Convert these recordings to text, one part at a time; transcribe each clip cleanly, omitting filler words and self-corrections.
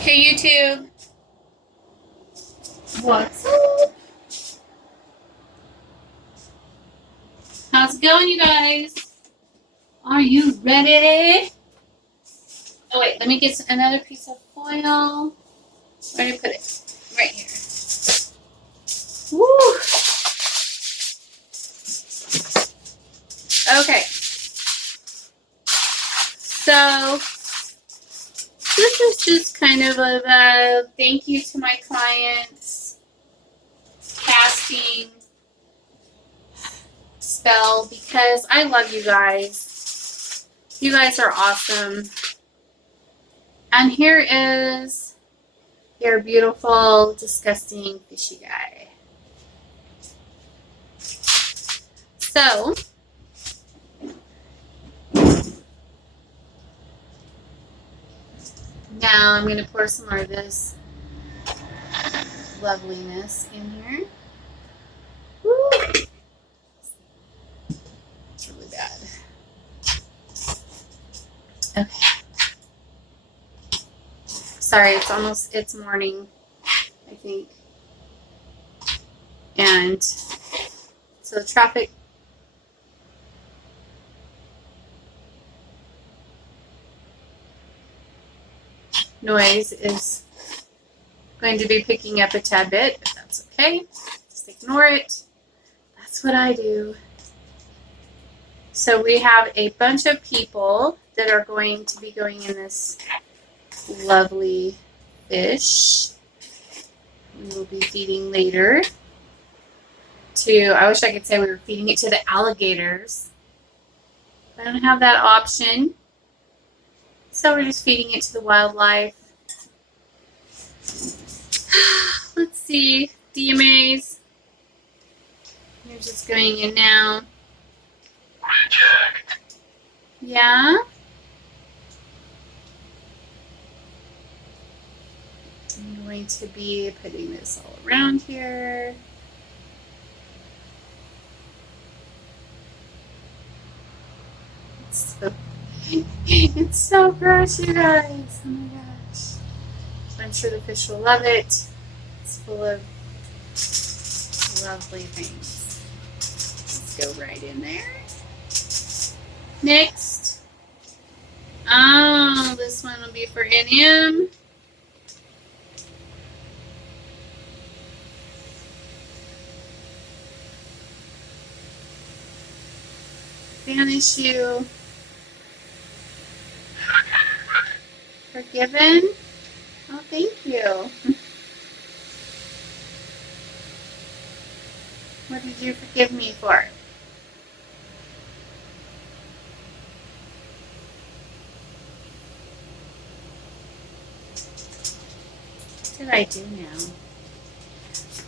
Hey YouTube, what's up? How's it going, you guys? Are you ready? Oh wait, let me get another piece of foil. Where did I put it? Right here. Woo! Okay. So this is just kind of a thank you to my clients casting spell because I love you guys. You guys are awesome. And here is your beautiful, disgusting, fishy guy. So, now I'm going to pour some more of this loveliness in here. Woo! It's really bad. Okay. Sorry, it's morning, I think. And so traffic noise is going to be picking up a tad bit, but that's okay. Just ignore it. That's what I do. So we have a bunch of people that are going to be going in this lovely fish. We will be feeding later to, I wish I could say we were feeding it to the alligators. I don't have that option. So we're just feeding it to the wildlife. Let's see, DMAs. You're just going in now. Reject. Yeah. I'm going to be putting this all around here. It's so gross, you guys. Oh my gosh. I'm sure the fish will love it. It's full of lovely things. Let's go right in there. Next. Oh, this one will be for NM. Banish you. Forgiven? Oh, thank you. What did you forgive me for? What did I do now?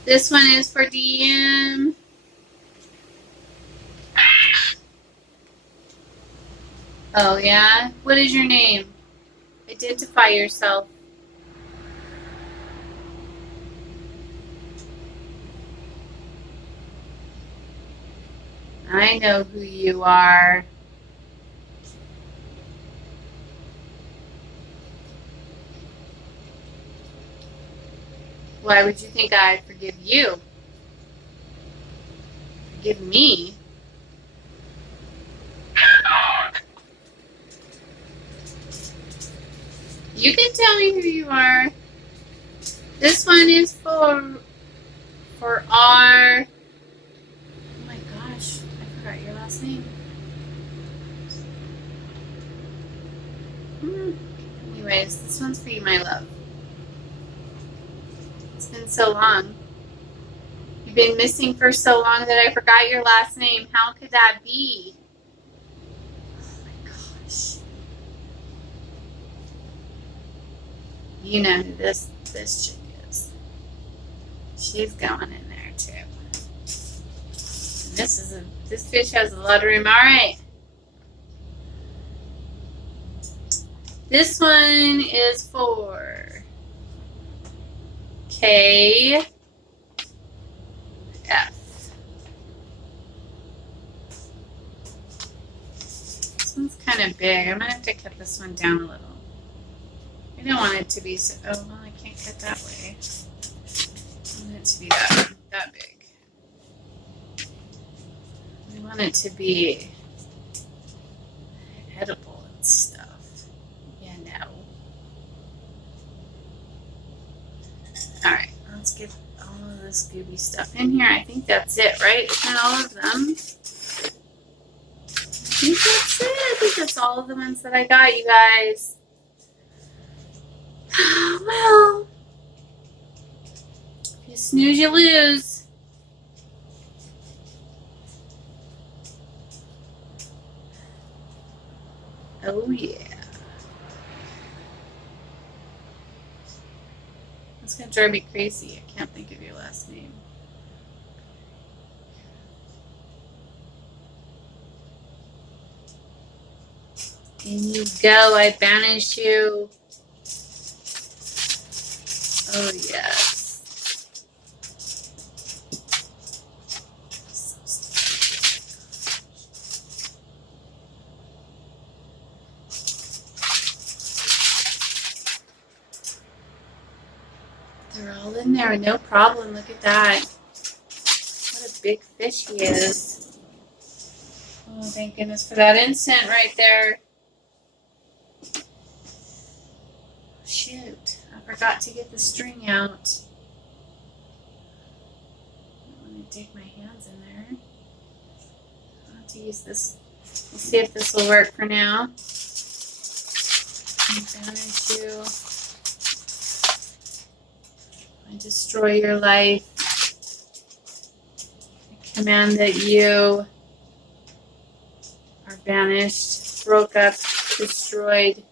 This one is for DM. Oh, yeah? What is your name? Identify yourself. I know who you are. Why would you think I'd forgive you? Forgive me? You can tell me who you are. This one is for our... Oh my gosh, I forgot your last name. Anyways, this one's for you, my love. It's been so long. You've been missing for so long that I forgot your last name. How could that be? Oh my gosh. You know who this chick is. She's going in there too. This fish has a lot of room. All right. This one is for KF. This one's kind of big. I'm going to have to cut this one down a little. I don't want it to be so, oh, well, I can't cut that way. I want it to be that big. I want it to be edible and stuff. Yeah, no. Alright, let's get all of this gooey stuff in here. I think that's it, right? Isn't that all of them? I think that's it. I think that's all of the ones that I got, you guys. Well, if you snooze, you lose. Oh, yeah. That's going to drive me crazy. I can't think of your last name. In you go. I banish you. Oh, yes. They're all in there, no problem. Look at that. What a big fish he is. Oh, thank goodness for that incense right there. Shoot, I forgot to get the string out. I don't want to dig my hands in there. I'll have to use this. We'll see if this will work for now. Banish you. I destroy your life. I command that you are banished, broke up, destroyed.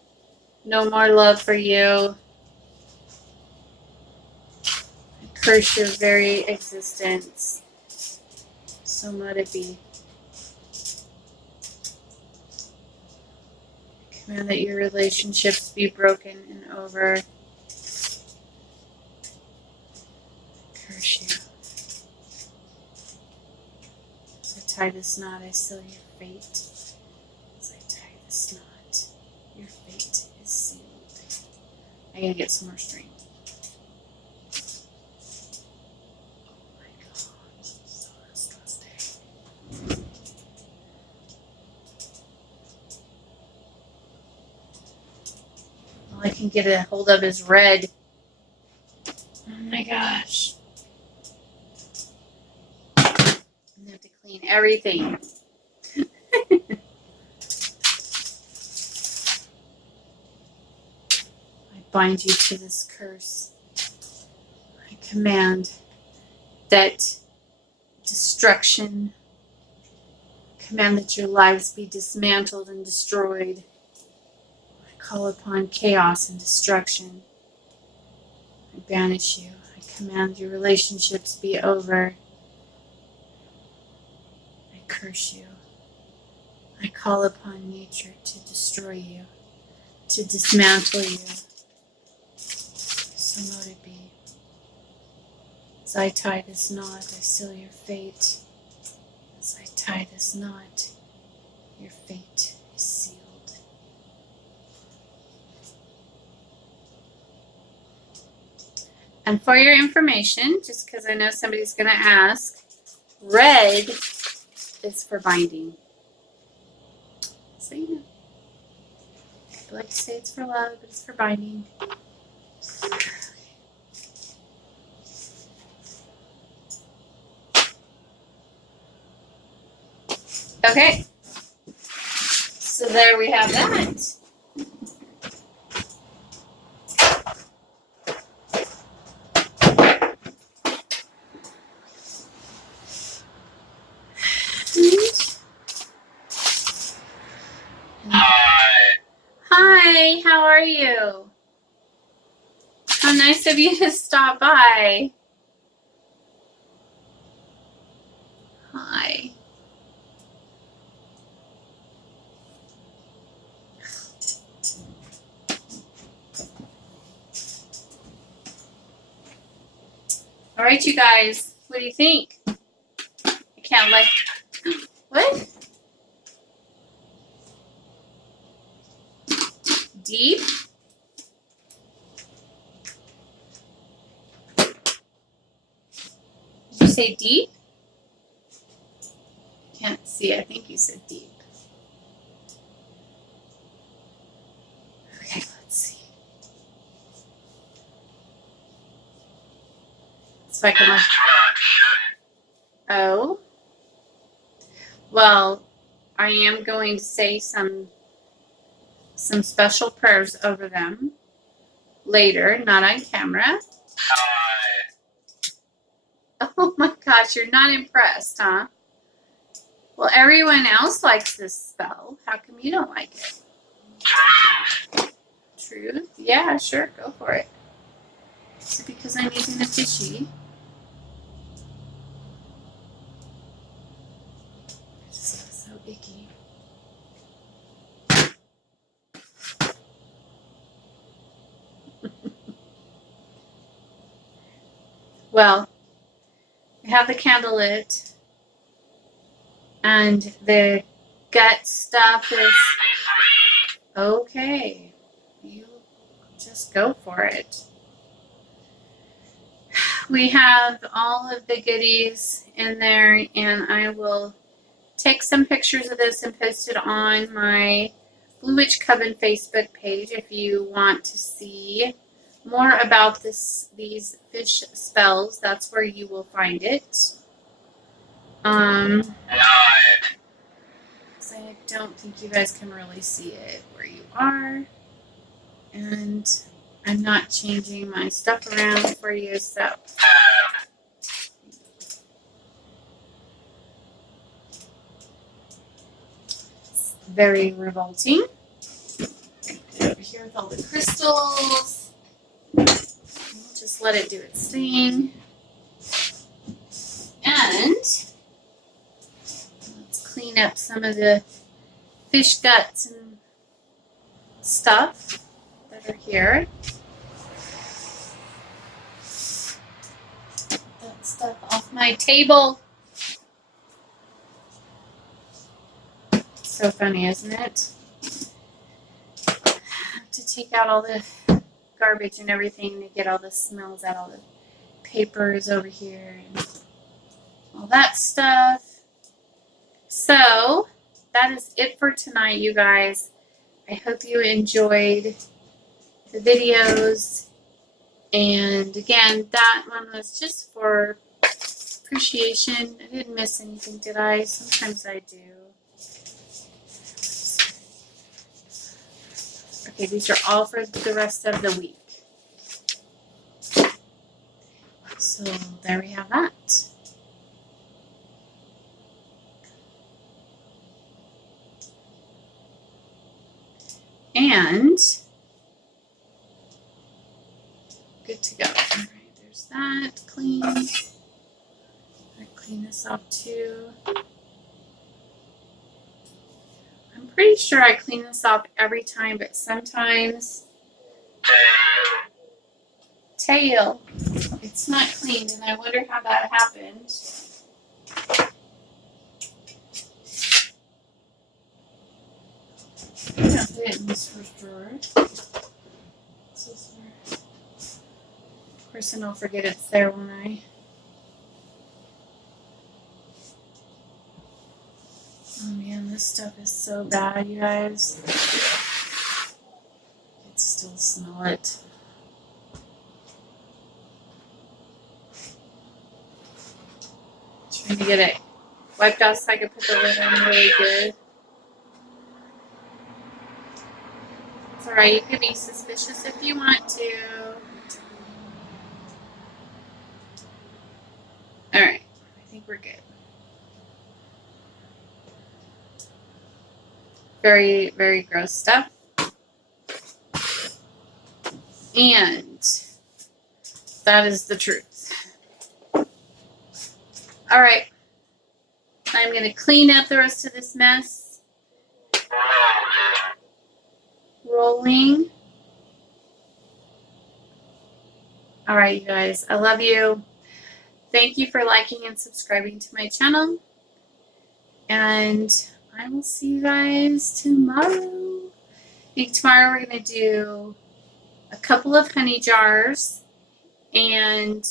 No more love for you. I curse your very existence. So let it be. I command that your relationships be broken and over. Curse you. As I tie this knot, I seal your fate. As I tie this knot, your fate is sealed. I gotta get some more string. Oh my god, so disgusting. All I can get a hold of is red. Oh my gosh. I'm gonna have to clean everything. I bind you to this curse. I command that destruction. Command that your lives be dismantled and destroyed. I call upon chaos and destruction. I banish you. I command your relationships be over. I curse you. I call upon nature to destroy you, to dismantle you. So let it be. As I tie this knot, I seal your fate. As I tie this knot, your fate is sealed. And for your information, just because I know somebody's going to ask, red is for binding. So you know. I like to say it's for love, but it's for binding. Okay. So there we have that. Hi, how are you? How nice of you to stop by. Hi. All right, you guys, what do you think? I can't let. What? Deep? say deep? Can't see. I think you said deep. Okay, let's see. So I can look. Oh. Well, I am going to say some special prayers over them later, not on camera. Oh my gosh, you're not impressed, huh? Well, everyone else likes this spell. How come you don't like it? Truth? Yeah, sure, go for it. Is it because I'm using a fishy? It's so icky. Well, I have the candle lit, and the gut stuff is okay. You just go for it. We have all of the goodies in there, and I will take some pictures of this and post it on my Blue Witch Coven Facebook page if you want to see more about these fish spells. That's where you will find it. So I don't think you guys can really see it where you are. And I'm not changing my stuff around for you, so it's very revolting. Over here with all the crystals. We'll just let it do its thing. And let's clean up some of the fish guts and stuff that are here. Get that stuff off my table. So funny, isn't it? I have to take out all the garbage and everything to get all the smells out, all the papers over here and all that stuff. So that is it for tonight, you guys. I hope you enjoyed the videos. And again, that one was just for appreciation. I didn't miss anything, did I? Sometimes I do. Okay, these are all for the rest of the week. So there we have that. And good to go. All right, there's that clean. I clean this off too. I'm pretty sure I clean this off every time, but sometimes tail, it's not cleaned, and I wonder how that happened. I'm gonna put it in this first drawer. So sorry. Of course, then I'll forget it's there when I. Oh man, this stuff is so bad, you guys. I can still smell it. Trying to get it wiped off so I can put the lid on really good. It's alright, you can be suspicious if you want to. Alright, I think we're good. Very, very gross stuff. And that is the truth. Alright, I'm going to clean up the rest of this mess. Rolling. Alright, you guys, I love you. Thank you for liking and subscribing to my channel. And I will see you guys tomorrow. I think tomorrow we're going to do a couple of honey jars and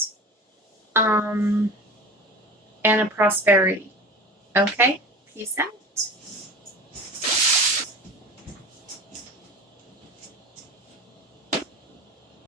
and a prosperity. Okay? Peace out.